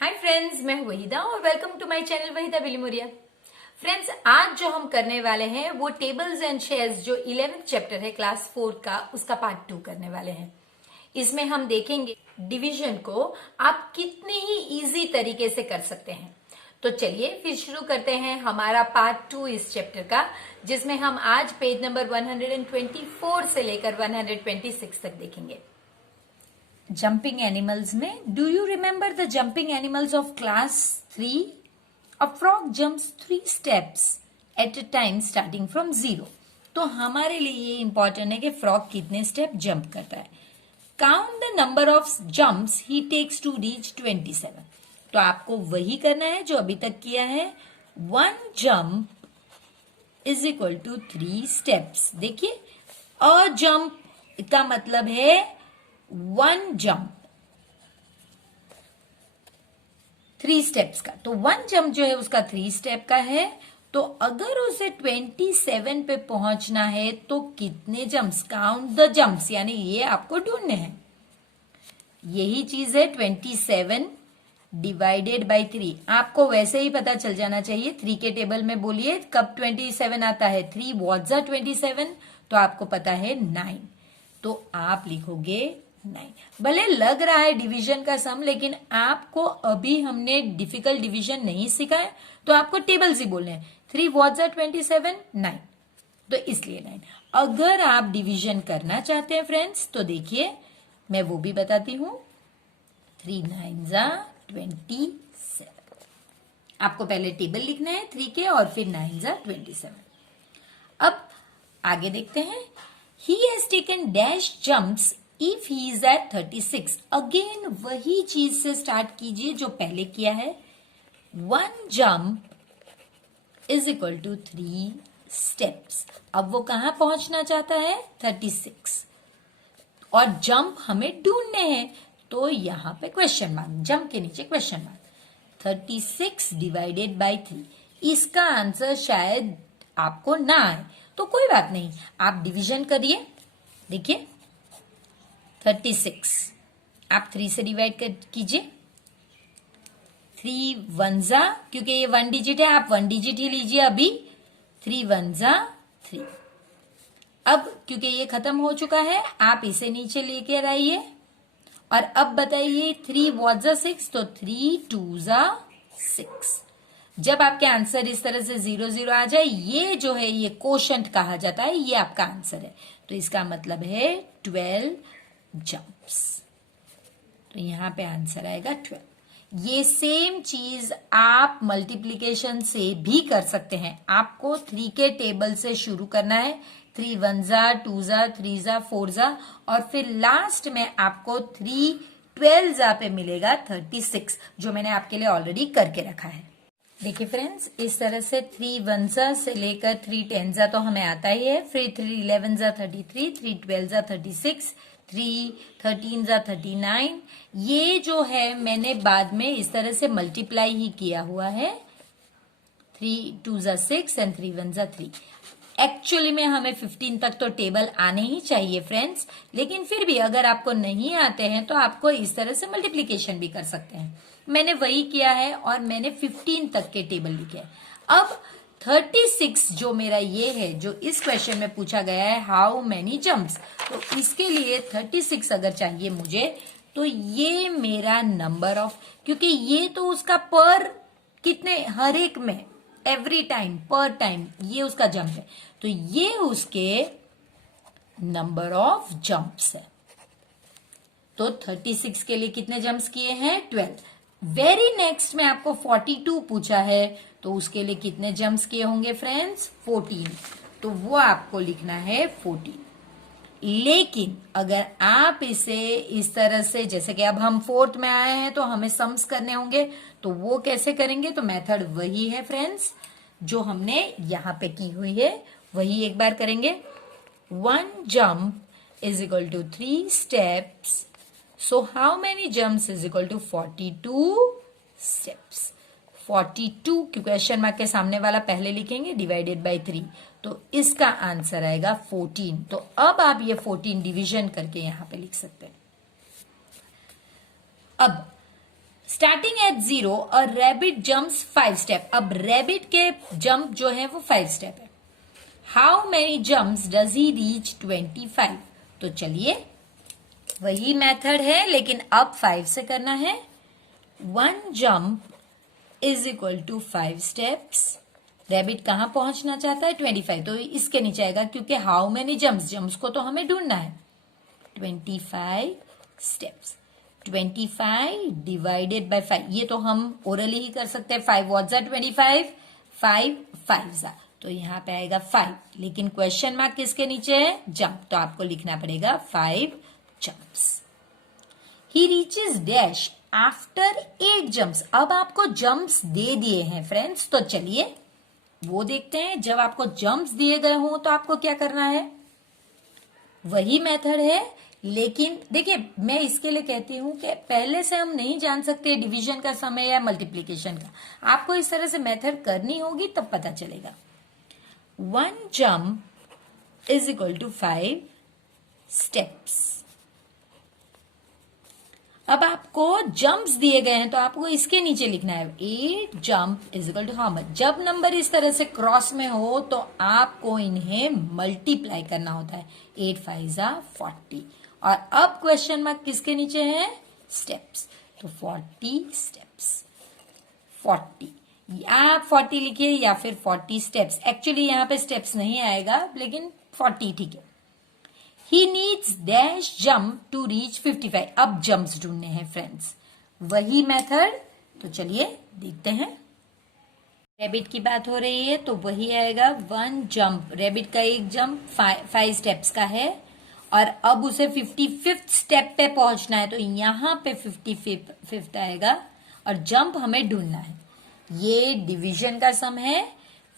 Hi friends, मैं वहीदा और welcome to my channel Waheeda Bilimoria. Friends, आज जो हम करने वाले हैं वो टेबल्स एंड शेयर्स जो 11th चैप्टर है क्लास 4 का, उसका पार्ट 2 करने वाले हैं। इसमें हम देखेंगे डिवीजन को आप कितने ही इजी तरीके से कर सकते हैं। तो चलिए फिर शुरू करते हैं हमारा पार्ट 2 इस चैप्टर का, जिसमें हम आज पेज नंबर 124 से लेकर 126 तक देखेंगे। जंपिंग एनिमल्स में do you remember the jumping animals of class 3? A frog jumps 3 steps at a time starting from 0। तो हमारे लिए ये इंपॉर्टेंट है कि फ्रॉग कितने स्टेप जंप करता है। Count the number of jumps he takes to reach 27। तो आपको वही करना है जो अभी तक किया है। 1 jump is equal to 3 steps. देखिए, अ जंप का मतलब है 1 जंप 3 स्टेप्स का। तो 1 जंप जो है उसका 3 स्टेप का है। तो अगर उसे 27 पे पहुंचना है तो कितने जंप्स, काउंट द जंप्स, यानी ये आपको ढूंढने हैं। यही चीज है 27 डिवाइडेड बाई 3। आपको वैसे ही पता चल जाना चाहिए। 3 के टेबल में बोलिए कब 27 आता है। 3 व्हाट्स आर 27, तो आपको पता है 9। तो आप लिखोगे 9। भले लग रहा है डिवीजन का सम, लेकिन आपको अभी हमने डिफिकल्ट डिवीजन नहीं सीखा है, तो आपको टेबल्स ही बोलने हैं। 3 व्हाट्स आर 27, 9। तो इसलिए 9। अगर आप डिवीजन करना चाहते हैं फ्रेंड्स, तो देखिए मैं वो भी बताती हूं। 3 9s are 27। आपको पहले टेबल लिखना है 3 के और फिर 9s are 27। अब आगे देखते हैं। He has taken dash jumps if he is at 36। Again वही चीज से स्टार्ट कीजिए जो पहले किया है। 1 jump is equal to 3 steps। अब वो कहां पहुंचना चाहता है? 36। और जंप हमें ढूंढने हैं, तो यहां पे क्वेश्चन मार्क, जंप के नीचे क्वेश्चन मार्क। 36 divided by 3। इसका आंसर शायद आपको ना आए, तो कोई बात नहीं, आप डिवीजन करिए। देखिए 36 आप 3 से डिवाइड कीजिए। 3 1 जा, क्योंकि ये 1 डिजिट है, आप 1 डिजिट ही लीजिए अभी। 3 1 जा 3। अब क्योंकि ये खत्म हो चुका है, आप इसे नीचे लेकर आइए। और अब बताइए 3 व्हाट्स आर 6, तो 3 2 जा 6। जब आपके आंसर इस तरह से 0 0 आ जाए, ये जो है ये कोशंट कहा जाता है, ये आपका आंसर है। तो इसका मतलब है 12 जंप्स। तो यहां पे आंसर आएगा 12। ये सेम चीज आप मल्टीप्लीकेशन से भी कर सकते हैं। आपको 3 के टेबल से शुरू करना है। 3 1 जा 2 जा 3 जा 4 जा, और फिर लास्ट में आपको 3 12 जा पे मिलेगा 36, जो मैंने आपके लिए ऑलरेडी करके रखा है। देखिए फ्रेंड्स, इस तरह से 3 1 जा से लेकर 3 10 जा तो हमें आता ही है। फिर 3 11 जा 33, 3 12 जा 36, 3 13 जा 39। ये जो है मैंने बाद में इस तरह से मल्टीप्लाई ही किया हुआ है। 3 2 जा 6 एंड 3 1 जा 3। एक्चुअली में हमें 15 तक तो टेबल आने ही चाहिए फ्रेंड्स, लेकिन फिर भी अगर आपको नहीं आते हैं तो आपको इस तरह से मल्टीप्लीकेशन भी कर सकते हैं। मैंने वही किया है और मैंने 15 तक के टेबल लिखे हैं। अब 36 जो मेरा ये है, जो इस क्वेश्चन में पूछा गया है, हाउ मेनी जंप्स, तो इसके लिए 36 अगर चाहिए मुझे, तो ये मेरा नंबर ऑफ, क्योंकि ये तो उसका पर कितने, हर एक में, एवरी टाइम, पर टाइम, ये उसका जंप है, तो ये उसके नंबर ऑफ जंप्स है। तो 36 के लिए कितने जंप्स किए हैं? 12। वेरी नेक्स्ट में आपको 42 पूछा है, तो उसके लिए कितने जंप्स किए होंगे फ्रेंड्स? 14। तो वो आपको लिखना है 14। लेकिन अगर आप इसे इस तरह से, जैसे कि अब हम 4th में आए हैं तो हमें सम्स करने होंगे, तो वो कैसे करेंगे? तो मेथड वही है फ्रेंड्स जो हमने यहां पे की हुई है, वही एक बार करेंगे। 1 jump is equal to 3 steps, so how many jumps is equal to 42 steps. 42 question mark के सामने वाला पहले लिखेंगे, डिवाइडेड बाई 3, तो इसका आंसर आएगा 14। तो अब आप ये 14 डिवीजन करके यहां पे लिख सकते हैं। अब स्टार्टिंग एट 0 और रैबिट जम्प्स 5 स्टेप। अब रैबिट के जंप जो है वो 5 स्टेप है। How many jumps does he reach 25? तो चलिए वही मेथड है लेकिन अब 5 से करना है। 1 jump is equal to 5 steps. Rabbit कहां पहुंचना चाहता है? 25, तो इसके नीचे आएगा क्योंकि हाउ मेनी जम्प्स, जम्प्स को तो हमें ढूंढना है। 25 स्टेप्स। 25 डिवाइडेड बाय 5, ये तो हम ओरली ही कर सकते हैं। 5 वॉट जा 25, 5 5 जा, तो यहां पे आएगा 5, लेकिन क्वेश्चन मार्क किसके नीचे है? जंप, तो आपको लिखना पड़ेगा 5 jumps. He reaches dash after 8 jumps. अब आपको जंप्स दे दिए हैं फ्रेंड्स, तो चलिए वो देखते हैं। जब आपको जंप्स दिए गए हों तो आपको क्या करना है? वही मेथड है, लेकिन देखिए मैं इसके लिए कहती हूं कि पहले से हम नहीं जान सकते डिवीजन का समय या मल्टीप्लीकेशन का। आपको इस तरह से मेथड करनी होगी तब पता चलेगा। 1 jump is equal to 5 steps. अब आपको जंप्स दिए गए हैं तो आपको इसके नीचे लिखना है 8 jump is equal to how much. जब नंबर इस तरह से क्रॉस में हो तो आपको इन्हें मल्टीप्लाई करना होता है। 8 5 जा 40, और अब क्वेश्चन मार्क किसके नीचे है? स्टेप्स, तो 40 स्टेप्स। 40 या 40 लिखिए या फिर 40 स्टेप्स। एक्चुअली यहां पे स्टेप्स नहीं आएगा लेकिन 40 ठीक है। He needs dash jump to reach 55। अब जंप्स ढूंढने हैं फ्रेंड्स, वही मेथड। तो चलिए देखते हैं। रैबिट की बात हो रही है तो वही आएगा 1 जंप। रैबिट का एक जंप 5 स्टेप्स का है और अब उसे 55th स्टेप पे पहुंचना है, तो यहां पे 55th आएगा और जंप हमें ढूंढना है। ये डिवीजन का सम है।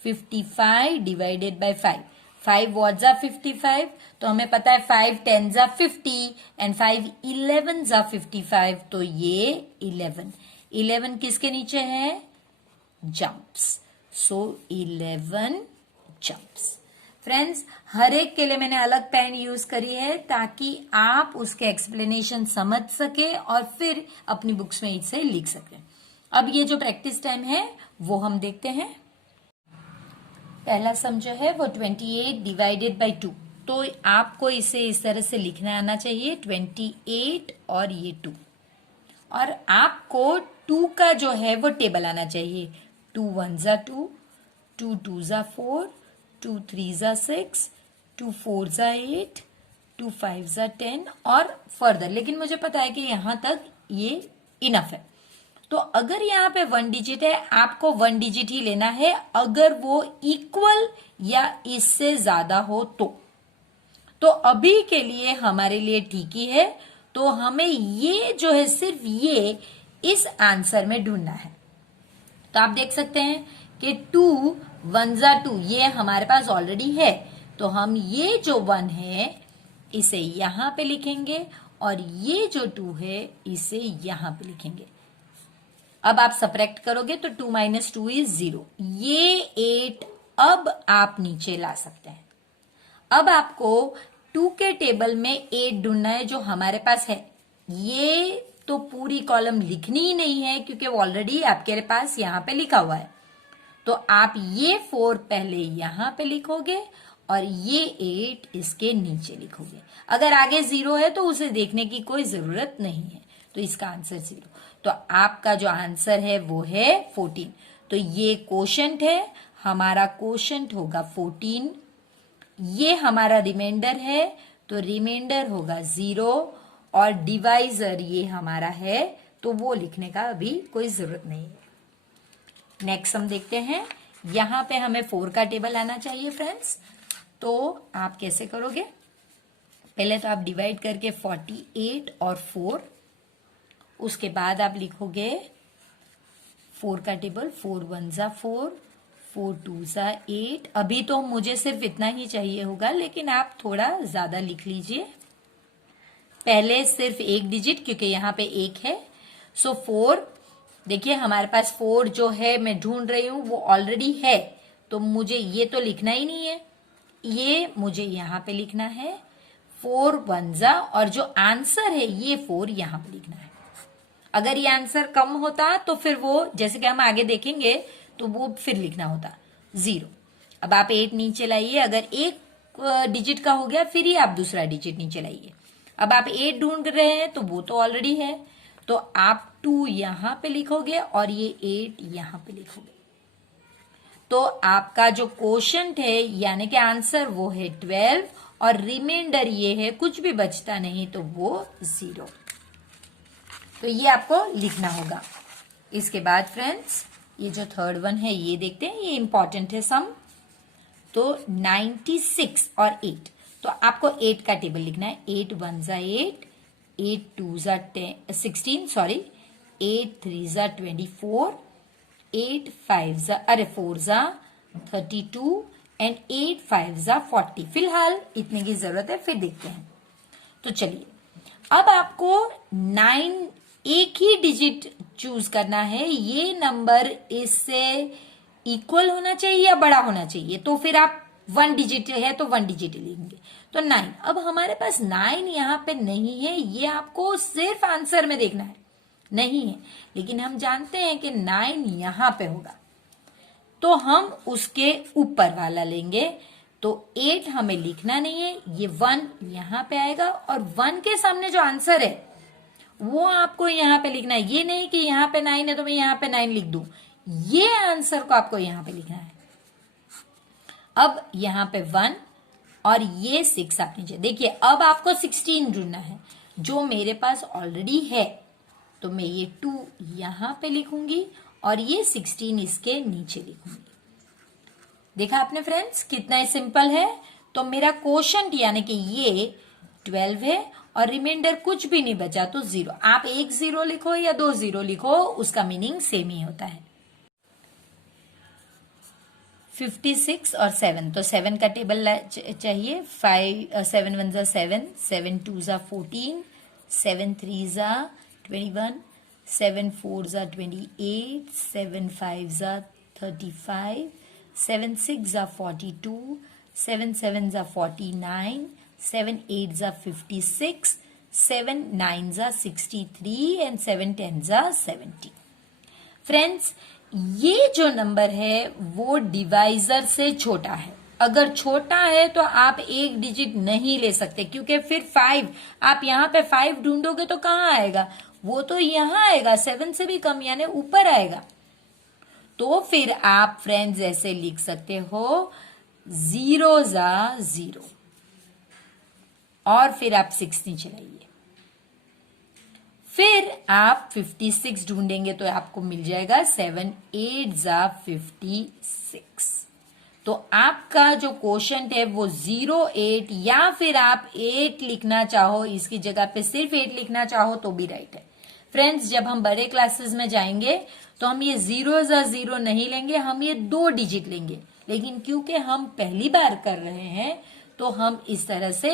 55 डिवाइडेड बाय 5। 5 वॉट जा 55, तो हमें पता है 5 10 जा 50 एंड 5 11 जा 55, तो ये 11 किसके नीचे है? जंप्स, सो 11 जंप्स। फ्रेंड्स हर एक के लिए मैंने अलग पेन यूज करी है ताकि आप उसके एक्सप्लेनेशन समझ सके और फिर अपनी बुक्स में इसे लिख सके। अब ये जो प्रैक्टिस टाइम है वो हम देखते हैं। पहला सम जो है वो 28 डिवाइडेड बाय 2, तो आपको इसे इस तरह से लिखना आना चाहिए 28 और ये 2, और आपको 2 का जो है वो टेबल आना चाहिए। 2 1 जा 2, 2 2 जा 4, 2 3 जा 6, 2 4 जा 8, 2 5 जा 10 और फर्दर, लेकिन मुझे पता है कि यहां तक ये इनफ है। तो अगर यहाँ पे 1 डिजिट है आपको 1 डिजिट ही लेना है, अगर वो इक्वल या इससे ज्यादा हो तो अभी के लिए हमारे लिए ठीक ही है। तो हमें ये जो है सिर्फ ये इस आंसर में ढूंढना है। तो आप देख सकते हैं कि 2 1 जा 2 ये हमारे पास ऑलरेडी है, तो हम ये जो 1 है इसे यहां पे लिखेंगे और ये जो 2 है इसे यहां पे लिखेंगे। अब आप सब्ट्रैक्ट करोगे तो 2 - 2 इज 0। ये 8 अब आप नीचे ला सकते हैं। अब आपको 2 के टेबल में 8 ढूंढना है जो हमारे पास है। ये तो पूरी कॉलम लिखनी ही नहीं है क्योंकि ऑलरेडी आपके पास यहां पे लिखा हुआ है। तो आप ये 4 पहले यहां पे लिखोगे और ये 8 इसके नीचे लिखोगे। अगर आगे 0 है तो उसे देखने की कोई जरूरत नहीं है, तो इसका आंसर 0। तो आपका जो आंसर है वो है 14। तो ये कोशेंट है, हमारा कोशेंट होगा 14। ये हमारा रिमाइंडर है तो रिमाइंडर होगा 0 और डिवाइजर ये हमारा है तो वो लिखने का अभी कोई जरूरत नहीं है। नेक्स्ट हम देखते हैं। यहां पे हमें 4 का टेबल आना चाहिए फ्रेंड्स। तो आप कैसे करोगे? पहले तो आप डिवाइड करके 48 और 4, उसके बाद आप लिखोगे 4 का टेबल। 4 1 जा 4, 4 2 जा 8। अभी तो मुझे सिर्फ इतना ही चाहिए होगा, लेकिन आप थोड़ा ज्यादा लिख लीजिए। पहले सिर्फ एक डिजिट क्योंकि यहाँ पे 1 है। सो 4, देखिए हमारे पास 4 जो है मैं ढूंढ रही हूं वो ऑलरेडी है, तो मुझे ये तो लिखना ही नहीं है, ये मुझे यहां पे लिखना है। 4 1 जा और जो आंसर है ये 4 यहां पे लिखना है। अगर ये आंसर कम होता तो फिर वो, जैसे कि हम आगे देखेंगे, तो वो फिर लिखना होता 0। अब आप 8 नीचे लाइए, अगर एक डिजिट का हो गया फिर ही आप दूसरा डिजिट नीचे लाइए। अब आप 8 ढूंढ रहे हैं तो वो तो ऑलरेडी है, तो आप 2 यहां पे लिखोगे और ये 8 यहां पे लिखोगे। तो आपका जो क्वोशंट है यानी कि आंसर वो है 12 और रिमाइंडर ये है, कुछ भी बचता नहीं तो वो 0। तो ये आपको लिखना होगा। इसके बाद फ्रेंड्स ये जो थर्ड वन है ये देखते हैं, ये इंपॉर्टेंट है सम। तो 96 और 8, तो आपको 8 का टेबल लिखना है। 8 1 जा 8, 8 2 जा 16, सॉरी 8 3 जा 24, 8 5 जा 4 जा 32 एंड 8 5 जा 40। फिलहाल इतने की जरूरत है, फिर देखते हैं। तो चलिए अब आपको 9 एक ही डिजिट चूज करना है। ये नंबर इससे इक्वल होना चाहिए या बड़ा होना चाहिए, तो फिर आप 1 डिजिट है तो 1 डिजिट लेंगे। तो 9, अब हमारे पास 9 यहां पे नहीं है, ये आपको सिर्फ आंसर में देखना है, नहीं है, लेकिन हम जानते हैं कि 9 यहां पे होगा, तो हम उसके ऊपर वाला लेंगे। तो 8 हमें लिखना नहीं है, ये 1 यहां पे आएगा और 1 के सामने जो आंसर है वो आपको यहां पे लिखना है। ये नहीं कि यहां पे 9 है तो मैं यहां पे 9 लिख दूं, ये आंसर को आपको यहां पे लिखना है। अब यहां पे 1 और ये 6 आप नीचे देखिए। अब आपको 16 ढूंढना है जो मेरे पास ऑलरेडी है, तो मैं ये 2 यहां पे लिखूंगी और ये 16 इसके नीचे लिखूंगी। देखा आपने फ्रेंड्स कितना सिंपल है। तो मेरा क्वोशंट यानी कि ये 12 है और रिमाइंडर कुछ भी नहीं बचा तो 0। आप 1 0 लिखो या 2 0 लिखो, उसका मीनिंग सेम ही होता है। 56 और 7, तो 7 का टेबल चाहिए। 7 1 जा 7, 7 2 जा 14, 7 3 जा 21, 7 4 जा 28, 7 5 जा 35, 7 6 जा 42, 7 7 जा 49, 7 8 जा 56, 7 9 जा 63 एंड 7 10 जा 70। फ्रेंड्स ये जो नंबर है वो डिवाइजर से छोटा है। अगर छोटा है तो आप एक डिजिट नहीं ले सकते, क्योंकि फिर 5 आप यहां पे 5 ढूंढोगे तो कहां आएगा, वो तो यहां आएगा, 7 से भी कम यानी ऊपर आएगा। तो फिर आप फ्रेंड्स ऐसे लिख सकते हो 0 जा 0 और फिर आप 6 नीचे लाइए। फिर आप 56 ढूंढेंगे तो आपको मिल जाएगा 7 8 जा 56। तो आपका जो क्वोशंट है वो 0 8, या फिर आप 8 लिखना चाहो, इसकी जगह पे सिर्फ 8 लिखना चाहो तो भी राइट है। फ्रेंड्स जब हम बड़े क्लासेस में जाएंगे तो हम ये 0 जा 0 नहीं लेंगे, हम ये 2 डिजिट लेंगे। लेकिन क्योंकि हम पहली बार कर रहे हैं तो हम इस तरह से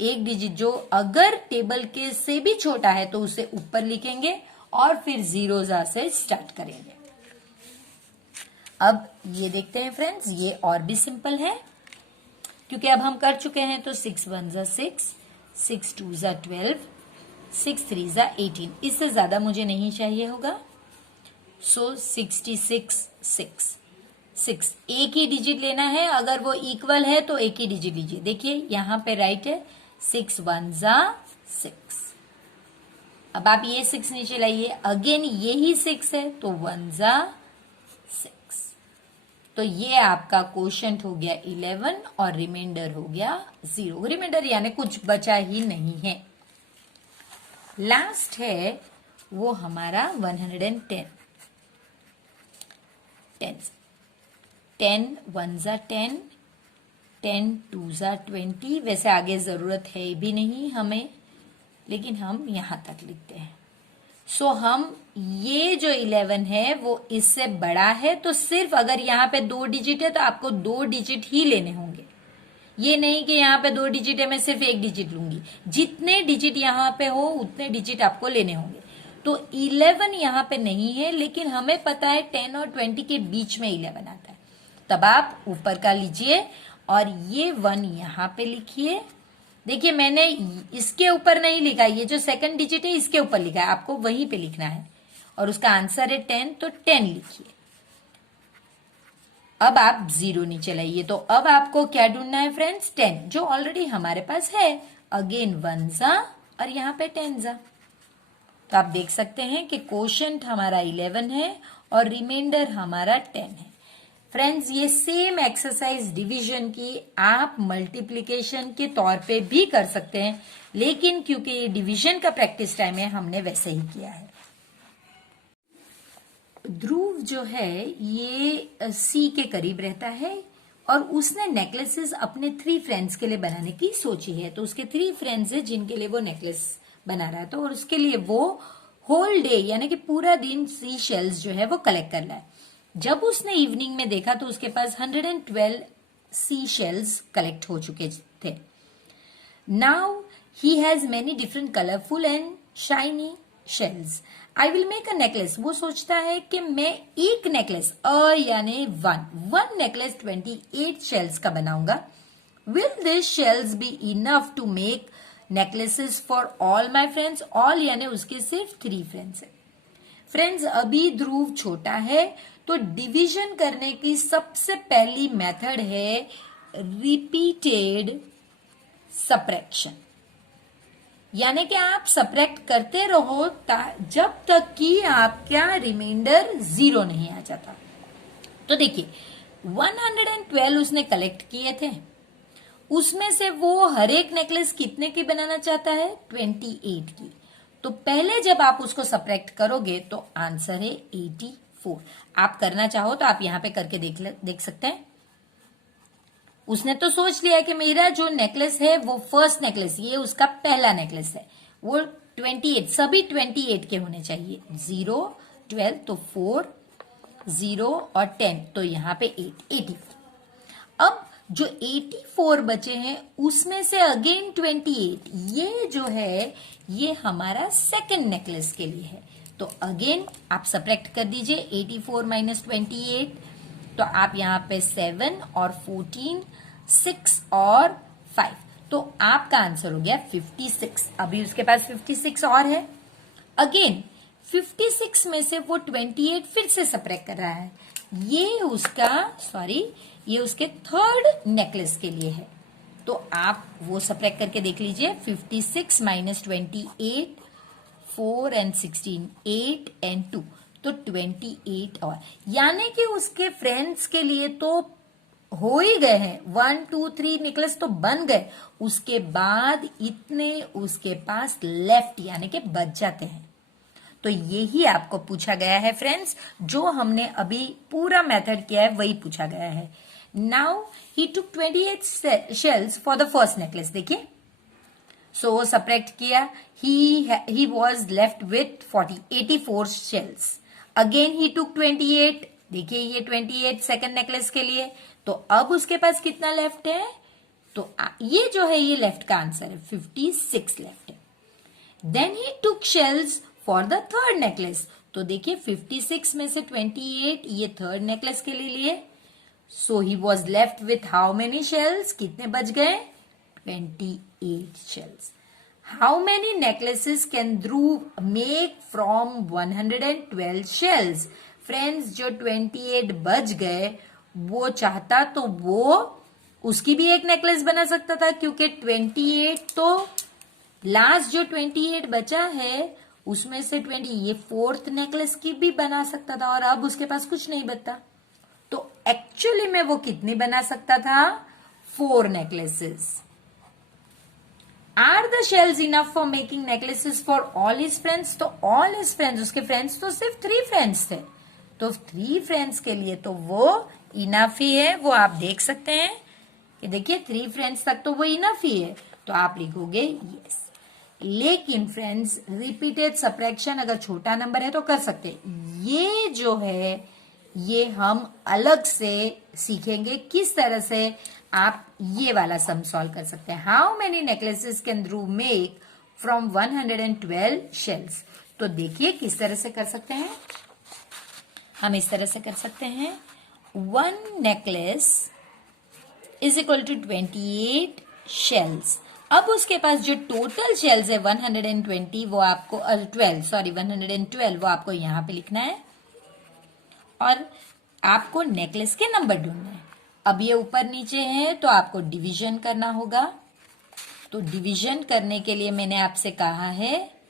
एक डिजिट जो अगर टेबल के से भी छोटा है तो उसे ऊपर लिखेंगे और फिर 0 जा से स्टार्ट करेंगे। अब ये देखते हैं फ्रेंड्स, ये और भी सिंपल है क्योंकि अब हम कर चुके हैं। तो 6 1 जा 6, 6 2 जा 12, 6 3 जा 18, इससे ज्यादा मुझे नहीं चाहिए होगा। सो 66 6 एक ही डिजिट लेना है, अगर वो इक्वल है तो एक ही डिजिट लीजिए। देखिए यहां पे राइट है, 6 1 जा 6। अब आप ये 6 नीचे लाइए, अगेन यही 6 है तो 1 जा 6। तो ये आपका क्वोशंट हो गया 11 और रिमाइंडर हो गया 0। रिमाइंडर यानी कुछ बचा ही नहीं है। लास्ट है वो हमारा 110। 10 1 जा 10, 10 2 जा 20। वैसे आगे जरूरत है भी नहीं हमें, लेकिन हम यहां तक लिखते हैं। सो हम ये जो 11 है वो इससे बड़ा है, तो सिर्फ अगर यहाँ पे 2 डिजिट है तो आपको 2 डिजिट ही लेने होंगे। ये नहीं कि यहाँ पे 2 डिजिट है मैं सिर्फ 1 डिजिट लूंगी। जितने डिजिट यहाँ पे हो उतने डिजिट आपको लेने होंगे। तो 11 यहाँ पे नहीं है, लेकिन हमें पता है 10 और 20 के बीच में 11 आता है। तब आप ऊपर का लीजिए और ये 1 यहाँ पे लिखिए देखिए मैंने इसके ऊपर नहीं लिखा, ये जो सेकंड डिजिट है इसके ऊपर लिखा है, आपको वहीं पे लिखना है और उसका आंसर है 10, तो 10 लिखिए। अब आप 0 नीचे लाइए, तो अब आपको क्या ढूंढना है फ्रेंड्स? 10, जो ऑलरेडी हमारे पास है। अगेन 1 जा और यहाँ पे 10 जा, तो आप देख सकते हैं कि कोशेंट हमारा 11 है और रिमाइंडर हमारा 10 है। फ्रेंड्स ये सेम एक्सरसाइज डिवीजन की आप मल्टीप्लिकेशन के तौर पे भी कर सकते हैं, लेकिन क्योंकि ये डिवीजन का प्रैक्टिस टाइम है हमने वैसे ही किया है। ध्रुव जो है ये सी के करीब रहता है और उसने नेकलेसेस अपने 3 फ्रेंड्स के लिए बनाने की सोची है। तो उसके 3 फ्रेंड्स है जिनके लिए वो नेकलेस बना रहा है, तो और उसके लिए वो होल डे यानी कि पूरा दिन सी शेल्स जो है वो कलेक्ट कर रहा है। जब उसने इवनिंग में देखा तो उसके पास 112 सी शेल्स कलेक्ट हो चुके थे। Now he has many different colourful and shiny shells. I will make a necklace. वो सोचता है कि मैं एक नेकलेस यानी वन नेकलेस 28 शेल्स का बनाऊंगा। Will this shells be enough to make necklaces for all my friends? All यानी उसके सिर्फ 3 फ्रेंड्स है। फ्रेंड्स अभी ध्रुव छोटा है, तो डिवीजन करने की सबसे पहली मेथड है रिपीटेड सब्ट्रैक्शन, यानी कि आप सब्ट्रैक्ट करते रहो जब तक कि आपका रिमाइंडर 0 नहीं आ जाता। तो देखिए 112 उसने कलेक्ट किए थे, उसमें से वो हर एक नेकलेस कितने की बनाना चाहता है? 28 की। तो पहले जब आप उसको सब्ट्रैक्ट करोगे तो आंसर है 84। आप करना चाहो तो आप यहां पे करके देख सकते हैं। उसने तो सोच लिया कि मेरा जो नेकलेस है वो फर्स्ट नेकलेस, ये उसका पहला नेकलेस है, वो 28 सभी 28 के होने चाहिए। 0 12 तो 4 0 और 10 तो यहाँ पे 8 84। अब जो 84 बचे हैं उसमें से अगेन 28, ये जो है ये हमारा सेकंड नेकलेस के लिए है। तो अगेन आप सब्ट्रैक्ट कर दीजिए 84 माइनस 28, तो आप यहाँ पे 7 और 14 6 और 5, तो आपका आंसर हो गया 56। अभी उसके पास 56 और है। अगेन 56 में से वो 28 फिर से सब्ट्रैक्ट कर रहा है, ये उसके थर्ड नेकलेस के लिए है। तो आप वो सब्ट्रैक्ट करके देख लीजिए। 56 माइनस 28 4 एंड 16 8 एंड 2, तो 28 और, यानी कि उसके फ्रेंड्स के लिए तो हो ही गए हैं, 1 2 3 नेकलेस तो बन गए, उसके बाद इतने उसके पास लेफ्ट यानी कि बच जाते हैं। तो यही आपको पूछा गया है फ्रेंड्स, जो हमने अभी पूरा मेथड किया है वही पूछा गया है। Now he took 28 shells for the first necklace. देखिए सो सब्ट्रैक्ट किया, he was left with 84 shells. Again he took 28, देखिए ये 28 सेकंड नेकलेस के लिए, तो अब उसके पास कितना लेफ्ट है? तो ये जो है ये लेफ्ट का आंसर है, 56 लेफ्ट है। Then he took shells for the third necklace, तो देखिए 56 में से 28 ये थर्ड नेकलेस के लिए, so he was left with how many shells? कितने बच गए? 28 shells. How many necklaces can Dhruv make from 112 shells? Friends जो 28 बच गए, वो चाहता तो वो उसकी भी एक नेकलेस बना सकता था, क्योंकि 28 तो लास्ट जो 28 बचा है उसमें से 20 ये फोर्थ नेकलेस की भी बना सकता था, और अब उसके पास कुछ नहीं बचा। तो एक्चुअली में वो कितनी बना सकता था? 4 necklaces. Are the shells enough for making necklaces for all his friends? तो ऑल हिज फ्रेंड्स, उसके फ्रेंड्स तो सिर्फ 3 फ्रेंड्स थे, तो 3 फ्रेंड्स के लिए तो वो इनफ ही है। वो आप देख सकते हैं कि देखिए 3 फ्रेंड्स तक तो वो इनफ ही है, तो आप लिखोगे यस। लेकिन फ्रेंड्स रिपीटेड सब्ट्रैक्शन अगर छोटा नंबर है तो कर सकते हैं, ये जो है ये हम अलग से सीखेंगे किस तरह से आप ये वाला सम सॉल्व कर सकते हैं। How many necklaces can Dhruv make from 112 shells? तो देखिए किस तरह से कर सकते हैं, हम इस तरह से कर सकते हैं, 1 necklace is equal to 28 shells. अब उसके पास जो टोटल शेल्स है 120 वो आपको 112 वो आपको यहां पे लिखना है और आपको नेकलेस के नंबर ढूंढना है। अब ये ऊपर नीचे है तो आपको डिवीजन करना होगा। तो डिवीजन करने के लिए मैंने आपसे कहा है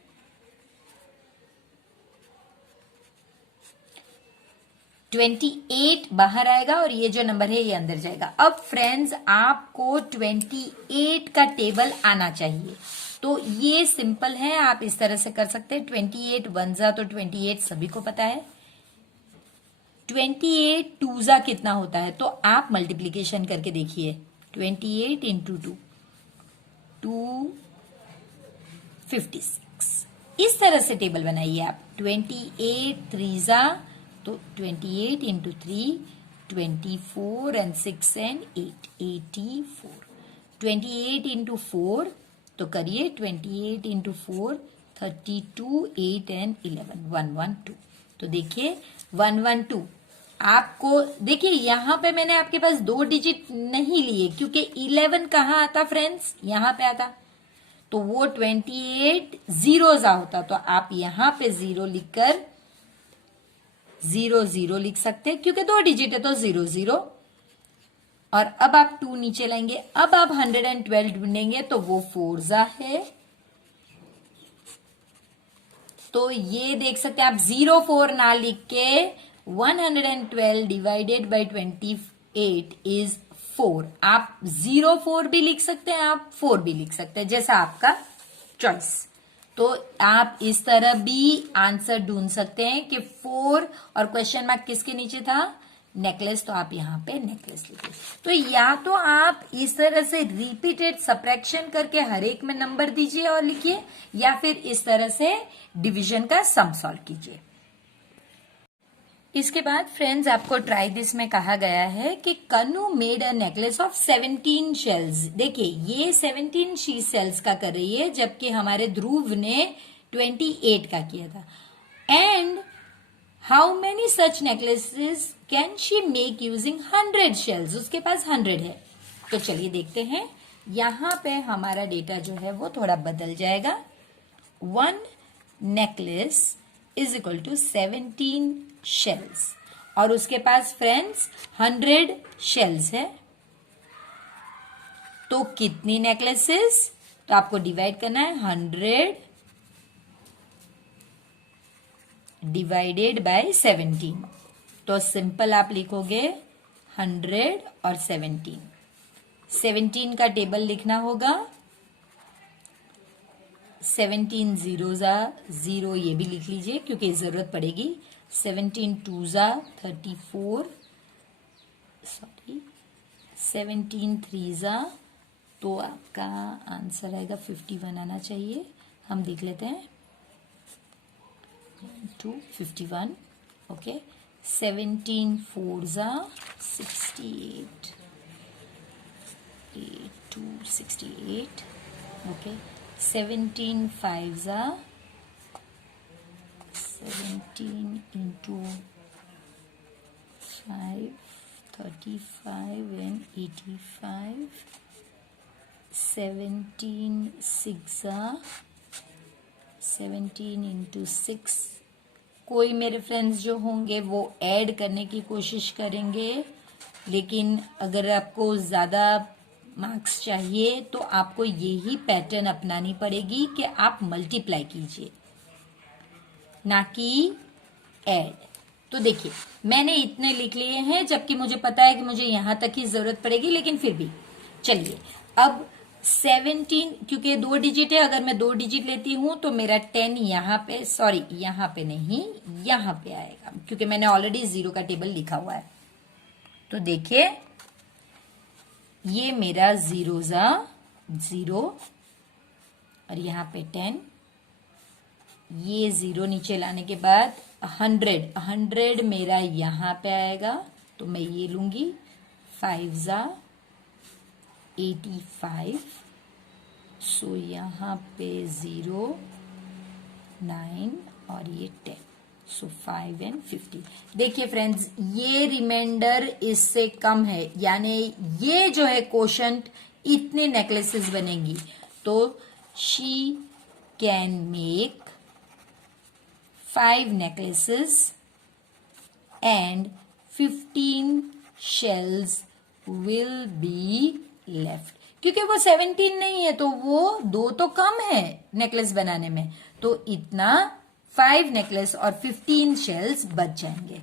28 बाहर आएगा और ये जो नंबर है ये अंदर जाएगा। अब फ्रेंड्स आपको 28 का टेबल आना चाहिए। तो ये सिंपल है, आप इस तरह से कर सकते हैं। 28 वनजा तो 28 सभी को पता है। 28 टूजा कितना होता है, तो आप मल्टीप्लीकेशन करके देखिए। 28 इंटू 256 इस तरह से टेबल बनाइए आप। 28 थ्रीजा तो 28 इंटू 3 24 एंड 6 एंड 8 84। 28 इंटू 4 तो करिए 28 इंटू 4 32 8 एंड 11 112। तो देखिए 112 आपको देखिए यहां पे मैंने आपके पास 2 डिजिट नहीं लिए क्योंकि 11 कहाँ आता फ्रेंड्स, यहां पे आता। तो वो 28 जीरोजा होता, तो आप यहां पे 0 लिखकर 0 लिख सकते हैं क्योंकि 2 डिजिट है तो 0 और अब आप 2 नीचे लाएंगे। अब आप 112 ढूंढेंगे तो वो 4 है। तो ये देख सकते हैं आप 04 ना लिख के 112 डिवाइडेड बाई 28 इज 4। आप 04 भी लिख सकते हैं, आप 4 भी लिख सकते हैं, जैसा आपका चॉइस। तो आप इस तरह भी आंसर ढूंढ सकते हैं कि 4 और क्वेश्चन मार्क किसके नीचे था, नेकलेस, तो आप यहां पे नेकलेस लिखिए। तो या तो आप इस तरह से रिपीटेड सब्ट्रैक्शन करके हर एक में नंबर दीजिए और लिखिए, या फिर इस तरह से डिवीजन का सम सॉल्व कीजिए। इसके बाद फ्रेंड्स आपको ट्राई दिस में कहा गया है कि Kannu made a necklace of 17 shells. देखिए ये 17 शी शेल्स का कर रही है, जबकि हमारे ध्रुव ने 28 का किया था। And how many such necklaces can she make using 100 shells. उसके पास 100 है। तो चलिए देखते हैं, यहां पे हमारा डेटा जो है वो थोड़ा बदल जाएगा। 1 necklace is equal to 17 shells और उसके पास फ्रेंड्स 100 शेल्स है। तो कितनी नेकलेसेस, तो आपको डिवाइड करना है 100 डिवाइडेड बाय 17। तो सिंपल आप लिखोगे 100 और 17 का टेबल लिखना होगा। 17 जीरोजा 0 ये भी लिख लीजिए क्योंकि जरूरत पड़ेगी। 17 टूजा 34 17 थ्रीजा तो आपका आंसर आएगा 51 आना चाहिए। हम देख लेते हैं 51 okay. 17 फोरजा 68 8 2 68 okay. 17 फाइवजा 17 into 5 35 and 85। 17 सिक्सा 17 into 6। कोई मेरे फ्रेंड्स जो होंगे वो ऐड करने की कोशिश करेंगे, लेकिन अगर आपको ज़्यादा मार्क्स चाहिए तो आपको यही पैटर्न अपनानी पड़ेगी कि आप मल्टीप्लाई कीजिए ना कि ऐड। तो देखिए मैंने इतने लिख लिए हैं, जबकि मुझे पता है कि मुझे यहां तक ही जरूरत पड़ेगी, लेकिन फिर भी चलिए। अब 17 क्योंकि 2 डिजिट है, अगर मैं 2 डिजिट लेती हूं तो मेरा 10 यहाँ पे, सॉरी यहाँ पे नहीं, यहाँ पे आएगा क्योंकि मैंने ऑलरेडी 0 का टेबल लिखा हुआ है। तो देखिए ये मेरा 0 और यहाँ पे 10, ये 0 नीचे लाने के बाद 100 मेरा यहाँ पे आएगा, तो मैं ये लूंगी। 5 85 सो यहाँ पे 0 9 और ये 10 सो 5 and 50। देखिए फ्रेंड्स ये रिमाइंडर इससे कम है, यानी ये जो है कोशंट इतने नेकलेसेस बनेंगी। तो she can make 5 necklaces and 15 shells will be left. क्योंकि वो 17 नहीं है तो वो 2 तो कम है नेकलेस बनाने में, तो इतना 5 नेकलेस और 15 शेल्स बच जाएंगे.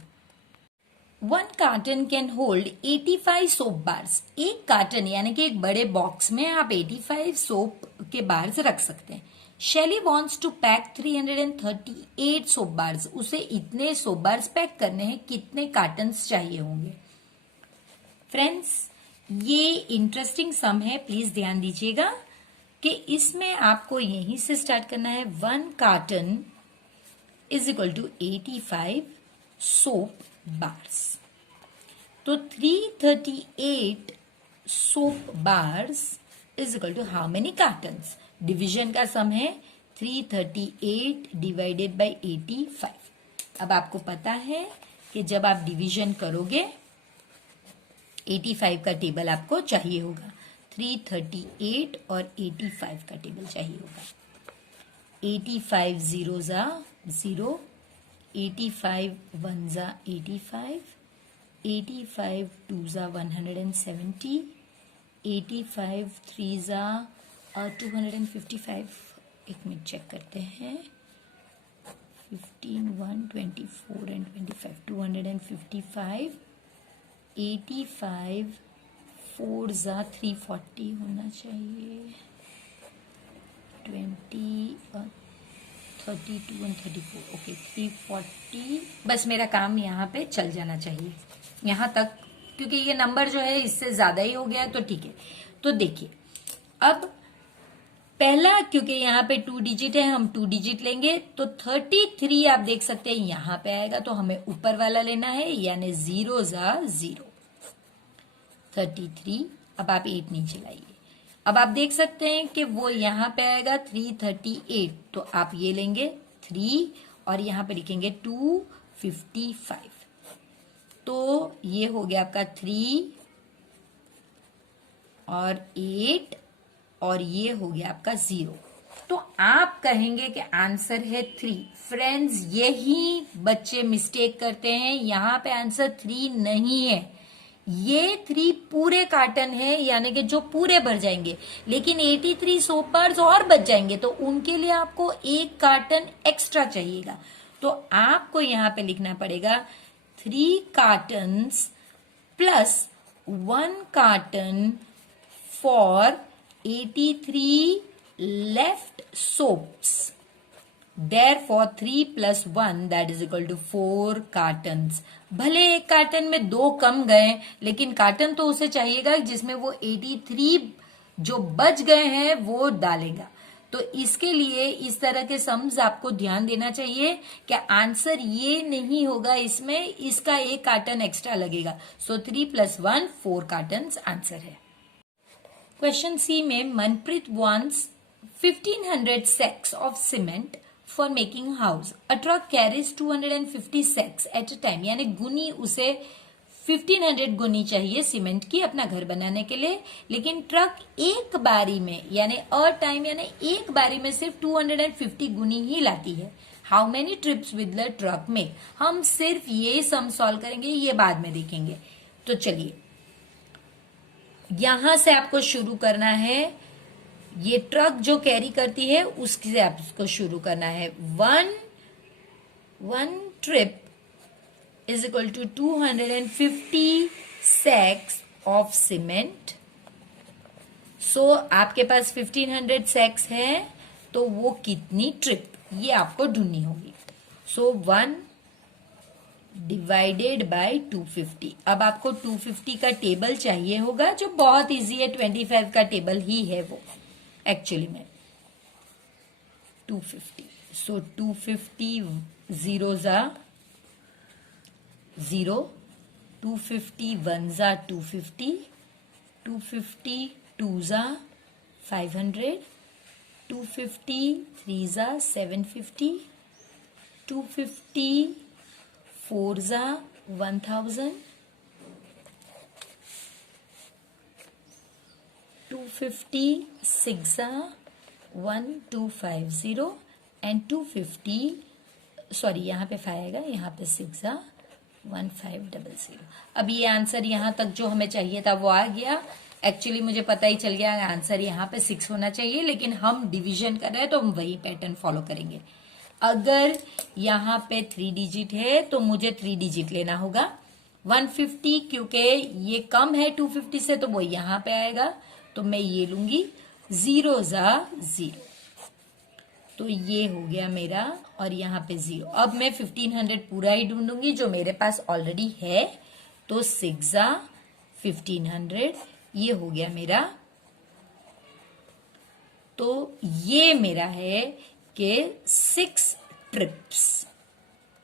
1 carton can hold 85 soap bars. एक कार्टन यानी कि एक बड़े बॉक्स में आप 85 सोप के बार्स रख सकते हैं. Shelly wants to pack 338 soap bars. उसे इतने सोप बार्स पैक करने हैं, कितने कार्टन्स चाहिए होंगे. फ्रेंड्स, ये इंटरेस्टिंग सम है, प्लीज ध्यान दीजिएगा कि इसमें आपको यहीं से स्टार्ट करना है. 1 carton is equal to 85 soap bars. तो 338 soap bars is equal to how many cartons. Division का सम है 338 डिवाइडेड बाय 85. अब आपको पता है कि जब आप डिवीजन करोगे 85 का टेबल आपको चाहिए होगा. 338 और 85 का टेबल चाहिए होगा. 85 जीरो जा 0, 85 1 जा 85, 85 2 जा 170, 85 3 जा 255. एक मिनट चेक करते हैं. 15 1 24 एंड 25 255. 85 4 जा 340 होना चाहिए. 20 32 एंड 34. ओके 340. बस मेरा काम यहाँ पे चल जाना चाहिए यहाँ तक, क्योंकि ये नंबर जो है इससे ज्यादा ही हो गया है, तो ठीक है. तो देखिए अब पहला, क्योंकि यहाँ पे 2 डिजिट है, हम 2 डिजिट लेंगे. तो 33 आप देख सकते हैं यहाँ पे आएगा, तो हमें ऊपर वाला लेना है, यानी 0 जा 0. 33. अब आप 8 नीचे लाइए. अब आप देख सकते हैं कि वो यहाँ पे आएगा 338, तो आप ये लेंगे 3 और यहाँ पे लिखेंगे 255. तो ये हो गया आपका 3 और 8 और ये हो गया आपका 0. तो आप कहेंगे कि आंसर है 3. फ्रेंड्स, यही बच्चे मिस्टेक करते हैं. यहाँ पे आंसर 3 नहीं है, ये 3 पूरे कार्टन है, यानी कि जो पूरे भर जाएंगे. लेकिन 83 सोप बार्स और बच जाएंगे, तो उनके लिए आपको एक कार्टन एक्स्ट्रा चाहिएगा. तो आपको यहाँ पे लिखना पड़ेगा 3 cottons plus 1 carton for 83 left soaps. Therefore 3 plus 1 that is equal to 4 cartons. भले एक कार्टन में 2 कम गए, लेकिन कार्टन तो उसे चाहिएगा जिसमें वो 83 जो बच गए हैं वो डालेगा. तो इसके लिए इस तरह के सम्स आपको ध्यान देना चाहिए कि आंसर ये नहीं होगा, इसमें इसका एक कार्टन एक्स्ट्रा लगेगा. सो 3 plus 1 4 कार्टन्स आंसर है. क्वेश्चन सी में Manpreet wants 1500 sacks of cement for making house. A truck carries 250 sacks at a time. यानी गुनी उसे 1500 गुनी चाहिए सीमेंट की अपना घर बनाने के लिए, लेकिन ट्रक एक बारी में यानी अ टाइम यानी एक बारी में सिर्फ 250 गुनी ही लाती है. How many trips with the truck make. हम सिर्फ ये सम सॉल्व करेंगे, ये बाद में देखेंगे. तो चलिए यहां से आपको शुरू करना है. ये ट्रक जो कैरी करती है उससे आपको शुरू करना है. One trip is equal to 250 sacks of cement. So आपके पास 1500 सैक्स है, तो वो कितनी ट्रिप ये आपको ढूंढनी होगी. सो 1 डिवाइडेड बाय 250. अब आपको 250 का टेबल चाहिए होगा, जो बहुत इजी है, 25 का टेबल ही है वो एक्चुअली में. 250. सो 250 0 जा 0, 250 1 जा 250, 250 2 जा 500, 250 3 जा 750, 250 4 जा 1000, 250 6 जा 1250 एंड 250, सॉरी यहाँ पे 5 आएगा, यहाँ पे 6 1500। अब ये आंसर यहाँ तक जो हमें चाहिए था वो आ गया। एक्चुअली मुझे पता ही चल गया आंसर यहाँ पे 6 होना चाहिए, लेकिन हम डिवीजन कर रहे हैं तो हम वही पैटर्न फॉलो करेंगे। अगर यहाँ पे 3 डिजिट है तो मुझे 3 डिजिट लेना होगा। 150 क्योंकि ये कम है 250 से तो वो यहाँ पे आएगा, तो मैं ये लूंगी। 0 ज़ा 0, तो ये हो गया मेरा, और यहाँ पे 0। अब मैं 1500 पूरा ही ढूंढूंगी जो मेरे पास ऑलरेडी है, तो 6 ज़ा 1500, ये हो गया मेरा। तो ये मेरा है कि 6 ट्रिप्स,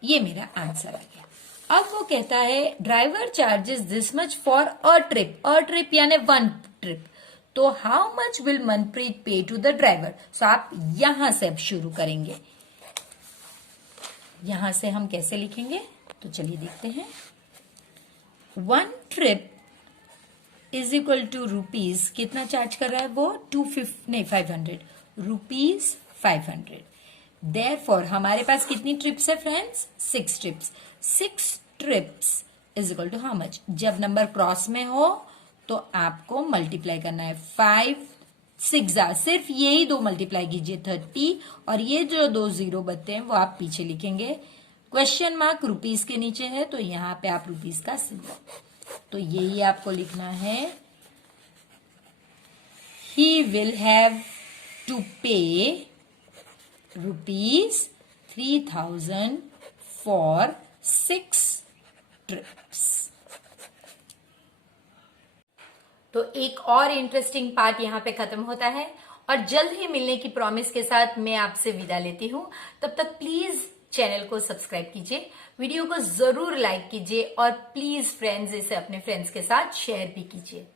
ये मेरा आंसर आ गया। अब वो कहता है driver charges this much for a trip, a trip यानी 1 ट्रिप, तो हाउ मच विल मनप्रीत पे टू द ड्राइवर। सो आप यहां से अब शुरू करेंगे। यहां से हम कैसे लिखेंगे, तो चलिए देखते हैं। 1 trip is equal to rupees, कितना चार्ज कर रहा है वो, 500 रुपीज 500। देयरफॉर हमारे पास कितनी ट्रिप्स है friends, 6 trips. 6 trips is equal to how much, जब नंबर क्रॉस में हो तो आपको मल्टीप्लाई करना है। 5 6 सिर्फ यही 2 मल्टीप्लाई कीजिए 30, और ये जो 2 0 बचते हैं वो आप पीछे लिखेंगे। क्वेश्चन मार्क रुपीज के नीचे है तो यहाँ पे आप रुपीज का सिंबल, तो यही आपको लिखना है। He will have to pay rupees 3000 for 6 trips. तो एक और इंटरेस्टिंग पार्ट यहाँ पे खत्म होता है, और जल्द ही मिलने की प्रॉमिस के साथ मैं आपसे विदा लेती हूँ। तब तक प्लीज चैनल को सब्सक्राइब कीजिए, वीडियो को जरूर लाइक कीजिए, और प्लीज फ्रेंड्स इसे अपने फ्रेंड्स के साथ शेयर भी कीजिए।